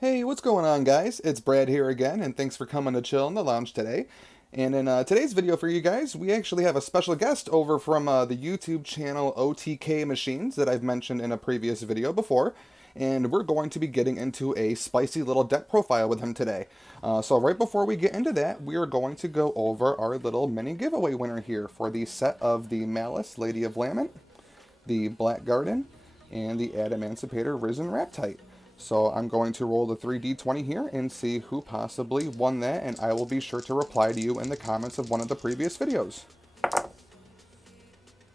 Hey, what's going on, guys? It's Brad here again, and thanks for coming to chill in the lounge today. And in today's video for you guys, we actually have a special guest over from the YouTube channel OTK Machines that I've mentioned in a previous video before. And we're going to be getting into a spicy little deck profile with him today. So right before we get into that, we are going to go over our little mini giveaway winner here for the set of the Malice Lady of Lament, the Black Garden, and the Adamancipator Risen Raptite. So I'm going to roll the 3d20 here and see who possibly won that, and I will be sure to reply to you in the comments of one of the previous videos.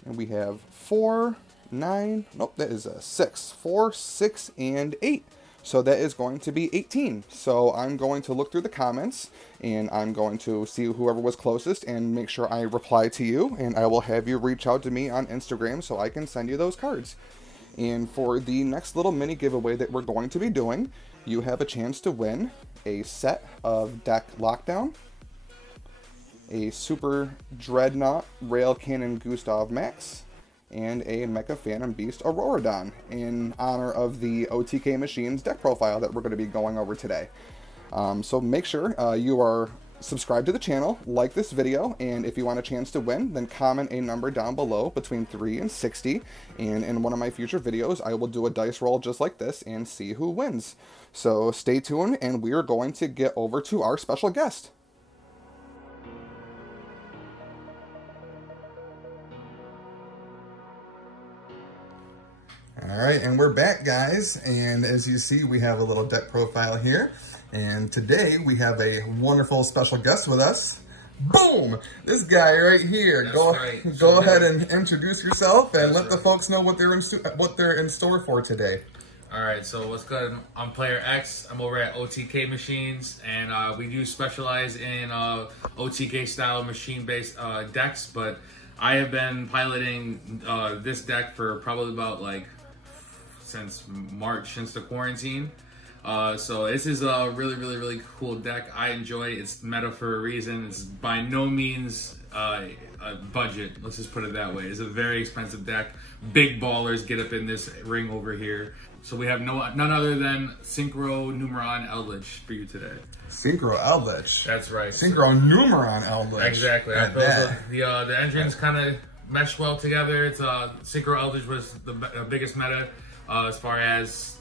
And we have 4, 9, nope, that is a 6. 4, 6, and 8. So that is going to be 18. So I'm going to look through the comments, and I'm going to see whoever was closest and make sure I reply to you, and I will have you reach out to me on Instagram so I can send you those cards. And for the next little mini giveaway that we're going to be doing, you have a chance to win a set of Deck Lockdown, a Super Dreadnought Rail Cannon Gustav Max, and a Mecha Phantom Beast Auroradon in honor of the OTK Machines deck profile that we're going to be going over today. So make sure you are subscribe to the channel, like this video, and if you want a chance to win, then comment a number down below between 3 and 60, and in one of my future videos I will do a dice roll just like this and see who wins. So stay tuned, and we are going to get over to our special guest. Alright, and we're back, guys, and as you see, we have a little deck profile here. And today we have a wonderful special guest with us. Boom! This guy right here. Go ahead and introduce yourself and let the folks know what they're in store for today. All right, so what's good? I'm Player X. I'm over at OTK Machines, and we do specialize in OTK style machine-based decks. But I have been piloting this deck for probably about since March, since the quarantine. So this is a really cool deck. I enjoy it. It's meta for a reason. It's by no means a budget. Let's just put it that way. It's a very expensive deck. Big ballers get up in this ring over here. So we have none other than Synchro Numeron Eldlich for you today. Synchro Eldlich. That's right. Synchro Numeron Eldlich. Exactly. I feel the engines kind of mesh well together. It's Synchro Eldlich was the biggest meta as far as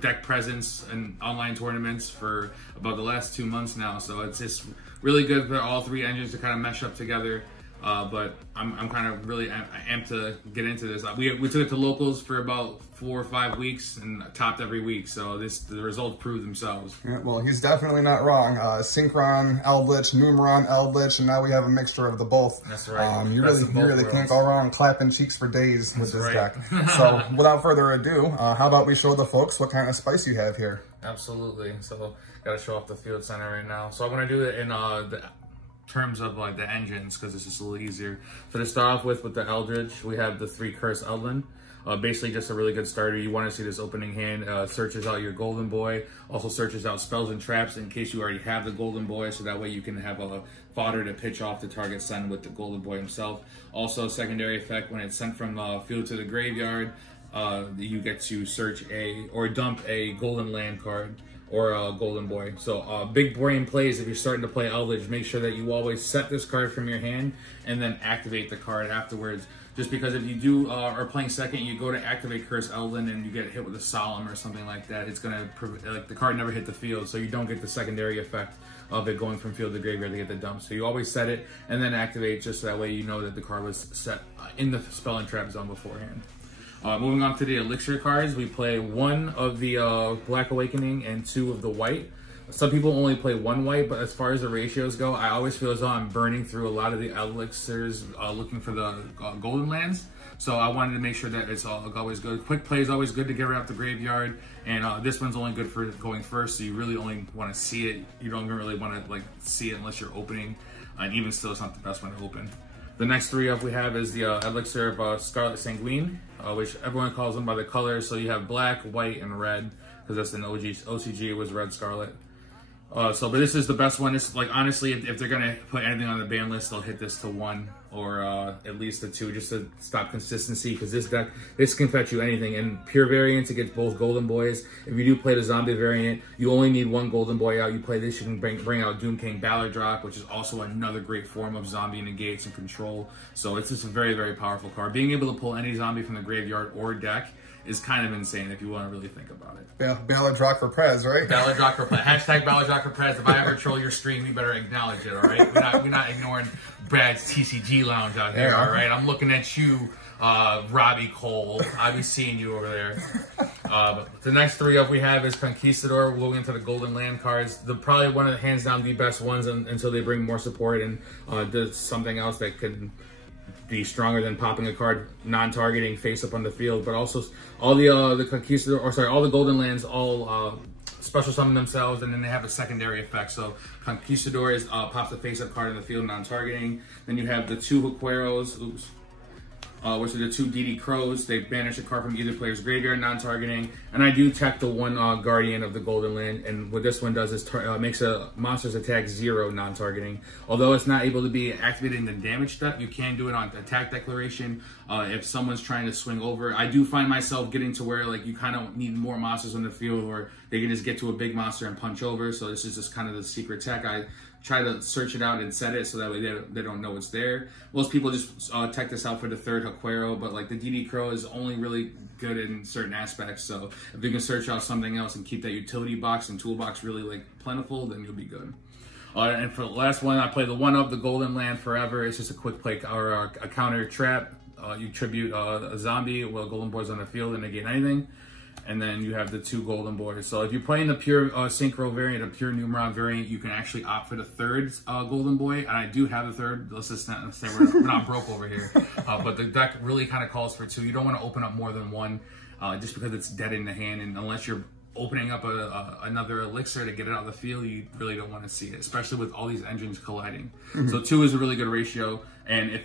deck presence and online tournaments for about the last 2 months now, so it's just really good for all three engines to kind of mesh up together. But I'm kind of really amped to get into this. We took it to locals for about 4 or 5 weeks and topped every week, so the results prove themselves. Yeah, well, he's definitely not wrong. Synchron Eldlich, Numeron Eldlich, and now we have a mixture of the both. That's right. You really can't go wrong clapping cheeks for days with this deck. So without further ado, how about we show the folks what kind of spice you have here? Absolutely. So got to show off the field center right now. So I'm going to do it in the terms of the engines, because it's just a little easier. So to start off with the Eldritch, we have the 3 Curse Eldlin. Basically just a really good starter. You want to see this opening hand. Searches out your Golden Boy, also searches out spells and traps in case you already have the Golden Boy, so that way you can have a fodder to pitch off the target send with the Golden Boy himself. Also, secondary effect, when it's sent from the field to the graveyard, you get to search or dump a Golden Land card or a Golden Boy. So big brain plays if you're starting to play Eldritch. Make sure that you always set this card from your hand and then activate the card afterwards. Just because if you are playing second, you go to activate Curse Eldlin and you get hit with a Solemn or something like that, it's gonna the card never hit the field, so you don't get the secondary effect of it going from field to graveyard to get the dump. So you always set it and then activate, just so that way you know that the card was set in the spell and trap zone beforehand. Moving on to the Elixir cards, we play 1 of the Black Awakening and 2 of the white. Some people only play 1 white, but as far as the ratios go, I always feel as though I'm burning through a lot of the Elixirs looking for the Golden Lands. So I wanted to make sure that it's always good. Quick play is always good to get rid of the graveyard, and this one's only good for going first, so you really only want to see it. You don't even really want to see it unless you're opening, and even still, it's not the best one to open. The next 3 up we have is the Elixir of Scarlet Sanguine, which everyone calls them by the colors. So you have black, white, and red, because that's an OCG, it was red, scarlet. But this is the best one. It's like, honestly, if they're gonna put anything on the ban list, they'll hit this to 1 or at least a 2, just to stop consistency. Because this deck, this can fetch you anything. And pure variants, it gets both golden boys. If you do play the zombie variant, you only need 1 golden boy out. You play this, you can bring out Doom King Ballard Drop, which is also another great form of zombie negates and control. So it's just a very, very powerful card. Being able to pull any zombie from the graveyard or deck is kind of insane if you want to really think about it. Ballard Rock for Prez, right? Ballard Rock for Prez. Hashtag Ballard Rock for Prez. If I ever troll your stream, you better acknowledge it, all right? We're not ignoring Brad's TCG lounge out here, all right? I'm looking at you, Robbie Cole. I be seeing you over there. But the next 3 up we have is Conquistador. We'll go into the Golden Land cards. Probably one of the hands down the best ones until they bring more support and does something else that could be stronger than popping a card non-targeting face up on the field. But also all the Conquistador, or sorry, all the Golden Lands all special summon themselves, and then they have a secondary effect. So Conquistador is pops a face up card in the field non-targeting. Then you have the 2 Huqueros, which are the 2 DD Crows. They banish a card from either player's graveyard, non-targeting. And I do check the 1 Guardian of the Golden Land, and what this one does is makes a monster's attack 0 non-targeting. Although it's not able to be activated in the damage step, you can do it on attack declaration if someone's trying to swing over. I do find myself getting to where like you kind of need more monsters on the field, or they can just get to a big monster and punch over. So this is just kind of the secret tech. I try to search it out and set it so that way they don't know it's there. Most people just tech this out for the 3rd Huquero, but like the DD Crow is only really good in certain aspects. So if they can search out something else and keep that utility box and toolbox really like plentiful, then you'll be good. And for the last one, I play the 1 of the Golden Land Forever. It's just a quick play or a counter trap. You tribute a zombie while Golden Boy's on the field and negate anything. And then you have the 2 golden boys. So if you're playing the pure synchro variant, a pure Numeron variant, you can actually opt for the 3rd golden boy. And I do have the 3rd. Let's just not say we're not broke over here. But the deck really kind of calls for 2. You don't want to open up more than 1 just because it's dead in the hand. And unless you're opening up another elixir to get it out of the field, you really don't want to see it, especially with all these engines colliding. So 2 is a really good ratio. And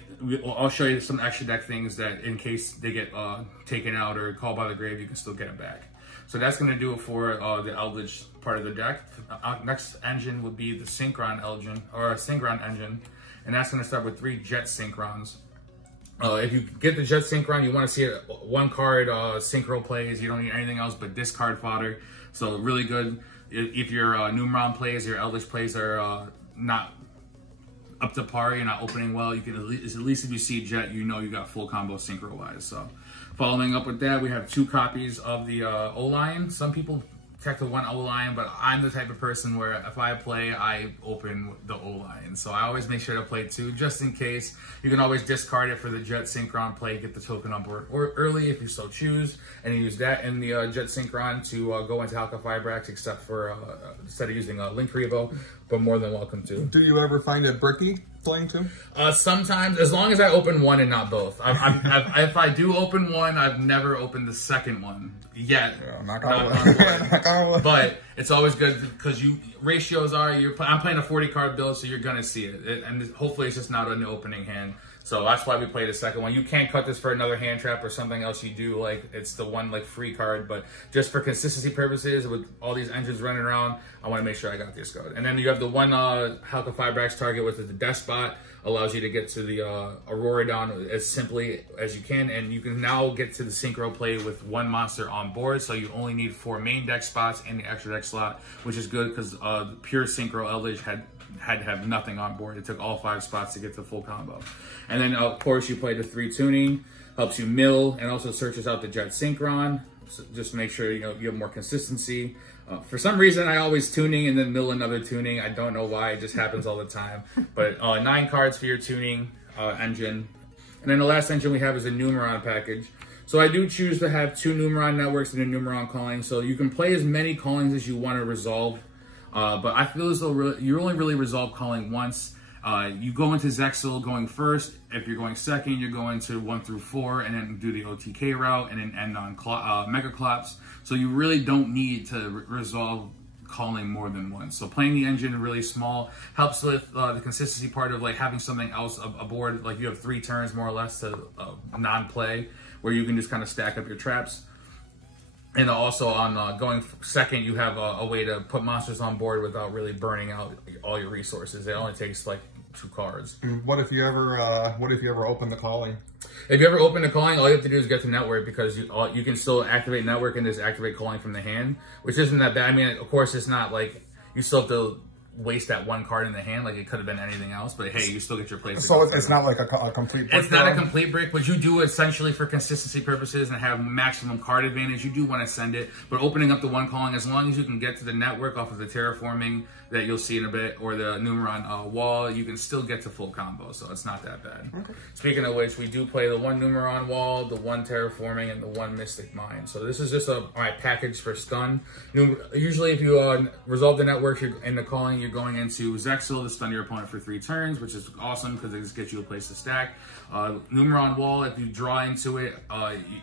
I'll show you some extra deck things that in case they get taken out or called by the grave, you can still get it back. So that's going to do it for the Eldlich part of the deck. Next engine would be the Synchron engine, or a Synchron engine. And that's going to start with 3 Jet Synchrons. If you get the Jet Synchron, you want to see it 1 card synchro plays. You don't need anything else but discard fodder. So really good if your Numeron plays, your Eldlich plays are not up to par, you're not opening well, you can at least if you see Jet, you know you got full combo synchro wise. So following up with that, we have 2 copies of the O-Lion. Some people tech the 1 O-Lion, but I'm the type of person where if I play, I open the O-Lion. So I always make sure to play 2 just in case. You can always discard it for the Jet Synchron play, get the token on board or early if you so choose, and use that in the Jet Synchron to go into Alka Fibrax, except for instead of using Link Revo, but more than welcome to. Do you ever find it bricky playing 2? Sometimes, as long as I open 1 and not both. If I do open 1, I've never opened the second one yet. Yeah, knock on wood. But it's always good because ratios are I'm playing a 40 card build, so you're gonna see it, and hopefully it's just not an opening hand. So that's why we play the second one. You can't cut this for another hand trap or something else you do, like it's the 1 like free card, but just for consistency purposes with all these engines running around, I want to make sure I got this card. And then you have the 1 Alka Fibrax target, which is the Despot, allows you to get to the Auroradon as simply as you can, and you can now get to the synchro play with 1 monster on board, so you only need 4 main deck spots and the extra deck slot, which is good because the pure Synchro Eldlich had to have nothing on board. It took all 5 spots to get to full combo. And then of course you play the 3 tuning, helps you mill, and also searches out the Jet Synchron. So just make sure you have more consistency. For some reason, I always tuning and then mill another tuning. I don't know why, it just happens all the time. But 9 cards for your tuning engine. And then the last engine we have is a Numeron package. So I do choose to have 2 Numeron networks and a Numeron calling. So you can play as many callings as you want to resolve. But I feel as though you only really resolve calling once. You go into Zexal going first. If you're going second, you're going to 1 through 4 and then do the OTK route and then end on Mega Clops. So you really don't need to resolve calling more than once. So playing the engine really small helps with the consistency part of like having something else aboard. Like you have 3 turns more or less to non-play where you can just kind of stack up your traps. And also on going second, you have a way to put monsters on board without really burning out all your resources. It only takes like 2 cards. What if you ever open the calling? If you ever open the calling, all you have to do is get to network, because you can still activate network and just activate calling from the hand, which isn't that bad. I mean, of course, it's not like you still have to waste that 1 card in the hand, like it could have been anything else, but hey, you still get your place. So it's not like a complete brick. It's not a complete brick, but you do essentially, for consistency purposes and have maximum card advantage, you do want to send it. But opening up the 1 calling, as long as you can get to the network off of the terraforming that you'll see in a bit, or the Numeron wall, you can still get to full combo, so it's not that bad. Okay. Speaking of which, we do play the 1 Numeron wall, the 1 terraforming, and the 1 mystic mine. So this is just my package for stun. Usually if you resolve the network in the calling, you're going into Zexal to stun your opponent for 3 turns, which is awesome because it just gets you a place to stack. Numeron wall, if you draw into it,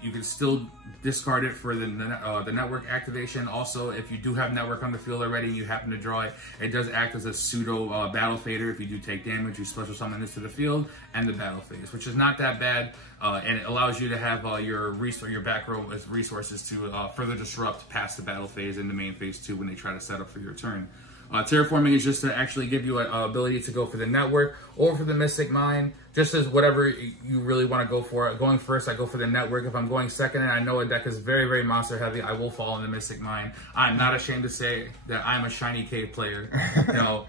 you can still discard it for the network activation. Also, if you do have network on the field already and you happen to draw it, it does act as a pseudo battle fader. If you do take damage, you special summon this to the field and the battle phase, which is not that bad, and it allows you to have your back row with resources to further disrupt past the battle phase into main phase 2 when they try to set up for your turn. Terraforming is just to actually give you an ability to go for the network or for the mystic mine, just as whatever you really want to go for. Going first, I go for the network. If I'm going second and I know a deck is very, very monster heavy, I will fall in the mystic mine. I'm not ashamed to say that I'm a shiny cave player. You know,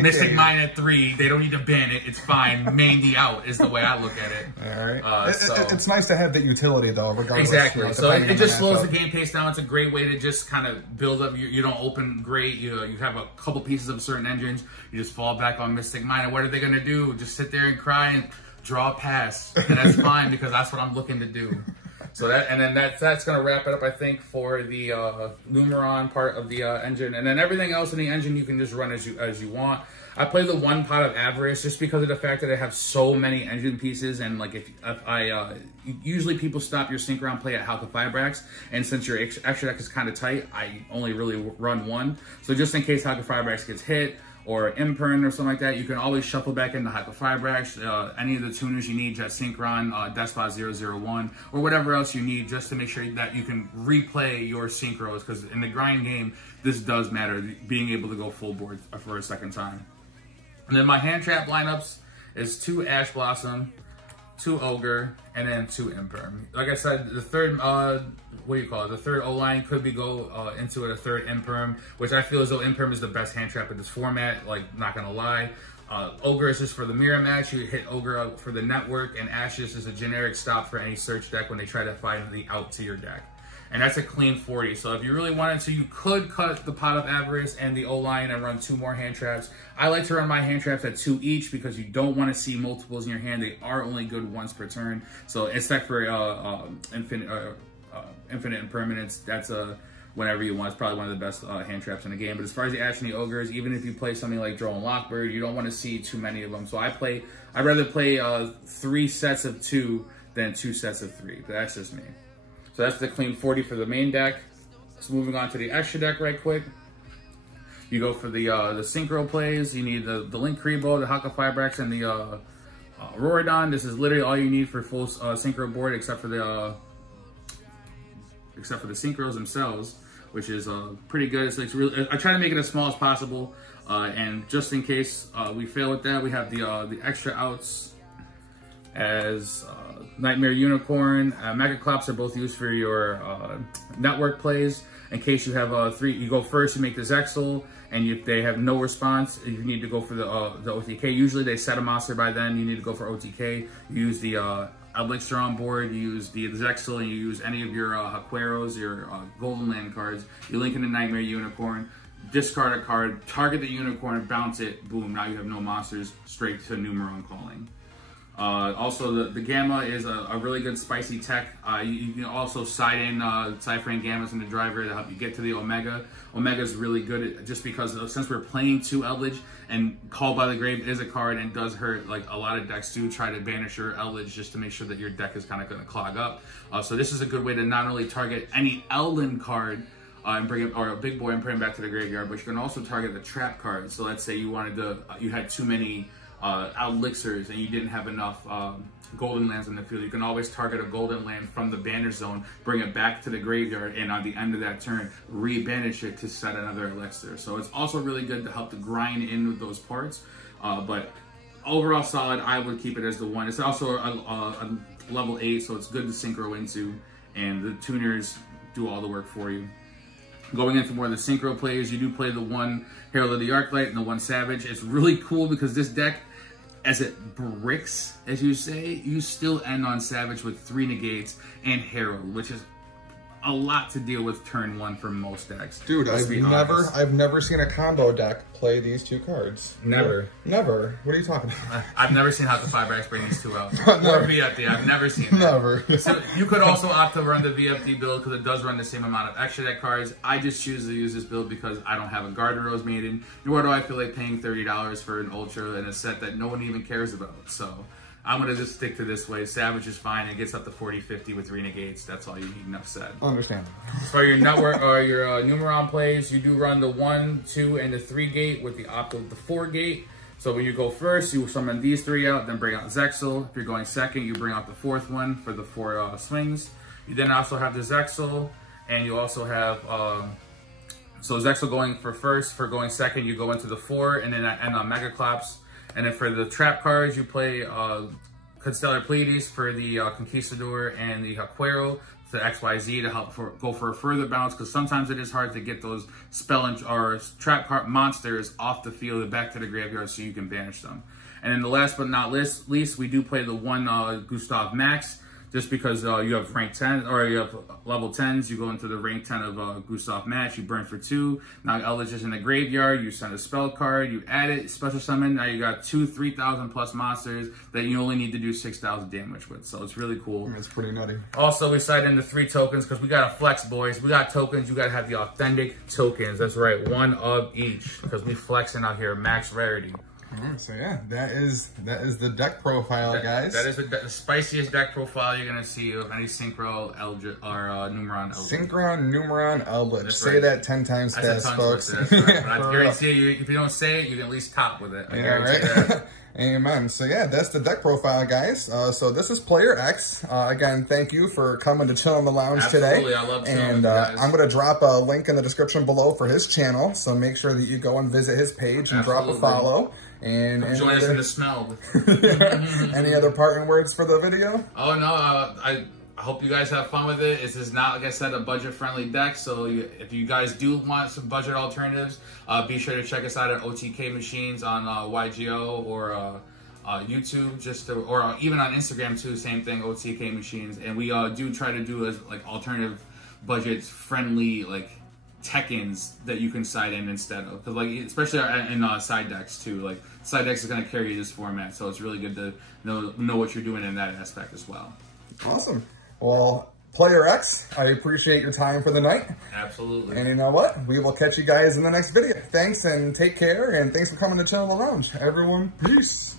mystic mine at 3, they don't need to ban it. It's fine. Main the out is the way I look at it. All right. It's nice to have that utility though, regardless. Exactly. You know, so it just slows the game pace down. It's a great way to just kind of build up. You don't open great. You have a couple pieces of certain engines. You just fall back on mystic mine. And what are they going to do? Just sit there and cry and draw a pass, and that's fine because that's what I'm looking to do. So that's going to wrap it up, I think, for the Numeron part of the engine, and then everything else in the engine you can just run as you want. I play the 1 pot of Avarice just because of the fact that I have so many engine pieces, and like if I usually people stop your Synchron play at Halka-Fibrax, and since your extra deck is kind of tight, I only really run 1. So just in case Halka-Fibrax gets hit, or Imperm or something like that, you can always shuffle back into Halka-Fibrax, any of the tuners you need, Jet Synchron, Despot 001, or whatever else you need, just to make sure that you can replay your synchros, because in the grind game, this does matter, being able to go full board for a second time. And then my hand trap lineups is 2 Ash Blossom, 2 Ogre, and then 2 Imperm. Like I said, the third, the third O-line could be go into a 3rd Imperm, which I feel as though Imperm is the best hand trap in this format, like, not gonna lie. Ogre is just for the mirror match. You hit Ogre up for the network, and Ashes is a generic stop for any search deck when they try to find the out to your deck. And that's a clean 40. So if you really wanted to, you could cut the pot of Avarice and the O-line and run 2 more hand traps. I like to run my hand traps at 2 each because you don't want to see multiples in your hand. They are only good once per turn. So except for Infinite Impermanence, that's whenever you want. It's probably one of the best hand traps in the game. But as far as the Ash and the Ogres, even if you play something like Drone Lockbird, you don't want to see too many of them. So I'd rather play 3 sets of 2 than 2 sets of 3. But that's just me. So that's the clean 40 for the main deck. So moving on to the extra deck right quick. You go for the synchro plays. You need the Link Kribo, the Halka-Fibrax, and the Auroradon. This is literally all you need for full synchro board, except for the synchros themselves, which is pretty good. It's like really, I try to make it as small as possible, and just in case we fail with that, we have the extra outs as Nightmare Unicorn, Megaclops are both used for your network plays. In case you have 3, you go first, you make the Zexal, and if they have no response, you need to go for the OTK. Usually they set a monster by then, you need to go for OTK. You use the Eldlich on board, you use the Zexal, and you use any of your Haqueros, your Golden Land cards. You link in the Nightmare Unicorn, discard a card, target the Unicorn, bounce it, boom, now you have no monsters, straight to Numeron calling. Also, the Gamma is a really good spicy tech. You can also side in Cypher Gammas in the driver to help you get to the Omega. Omega is really good just because since we're playing 2 Eldlich, and Call by the Grave is a card and does hurt, like a lot of decks do try to banish your Eldlich just to make sure that your deck is kind of going to clog up. So this is a good way to not only target any Elden card and bring it, or a big boy and bring him back to the graveyard, but you can also target the trap card. So let's say you wanted to, you had too many elixirs and you didn't have enough golden lands in the field, you can always target a golden land from the banish zone, bring it back to the graveyard, and on the end of that turn, re-banish it to set another elixir. So it's also really good to help to grind in with those parts. But overall solid, I would keep it as the 1. It's also a level 8, so it's good to synchro into, and the tuners do all the work for you. Going into more of the synchro plays, you do play the 1 Herald of the Arclight and the 1 Savage. It's really cool because this deck, as it bricks, as you say, you still end on Savage with 3 negates and Herald, which is a lot to deal with turn 1 for most decks. Dude, I've never seen a combo deck play these 2 cards. Never. Never. What are you talking about? I've never seen House of Firebracks bring these 2 out. Or VFD. I've never seen that. Never. So you could also opt to run the VFD build because it does run the same amount of extra deck cards. I just choose to use this build because I don't have a Gardero's Maiden, nor do I feel like paying $30 for an Ultra and a set that no one even cares about. So I'm going to just stick to this way. Savage is fine. It gets up to 40-50 with 3 negates. That's all you need, enough said. Understandable. For your network or your Numeron plays, you do run the 1, 2, and the 3 gate with the opt of the 4 gate. So when you go first, you summon these 3 out, then bring out Zexal. If you're going second, you bring out the 4th one for the 4 swings. You then also have the Zexal, and you also have so Zexal going for first. For going second, you go into the 4, and then end on Megaclops. And then for the trap cards, you play Constellar Pleiades for the Conquistador and the Aquero, the XYZ to help go for a further bounce, because sometimes it is hard to get those spell or trap card monsters off the field and back to the graveyard so you can banish them. And then the last but not least, we do play the 1 Gustav Max, just because you have rank 10, or you have level 10s, you go into the rank 10 of Gustav Match, you burn for 2. Now Eldlich is in the graveyard, you send a spell card, you add it, special summon, now you got 2 3,000 plus monsters that you only need to do 6,000 damage with. So it's really cool. It's pretty nutty. Also, we cite in the 3 tokens because we got to flex, boys. We got tokens, you got to have the authentic tokens. That's right, 1 of each, because we flexing out here, max rarity. Alright, so yeah, that is the deck profile, guys. That is the spiciest deck profile you're gonna see of any Synchro Eldlich or Numeron Eldlich. Numeron Eldlich. That's Say right. that 10 times fast, folks. That's right. But I guarantee you, if you don't say it, you can at least top with it. I guarantee that. Amen. So yeah, that's the deck profile, guys. So this is Player X. Again, thank you for coming to chill in the lounge Absolutely. today. I love chilling and with you guys. I'm going to drop a link in the description below for his channel. So make sure that you go and visit his page and drop a follow. And join us in the smell. Any other parting words for the video? Oh no, I hope you guys have fun with it. This is not, like I said, a budget-friendly deck. So if you guys do want some budget alternatives, be sure to check us out at OTK Machines on YGO or YouTube, or even on Instagram too. Same thing, OTK Machines. And we do try to do like alternative, budget-friendly like Tekkens that you can side in instead of, because like especially in side decks too. Like side decks is going to carry this format, so it's really good to know what you're doing in that aspect as well. Awesome. Well, Player X, I appreciate your time for the night. Absolutely. And you know what? We will catch you guys in the next video. Thanks and take care, and thanks for coming to Chill in the Lounge. Everyone, peace.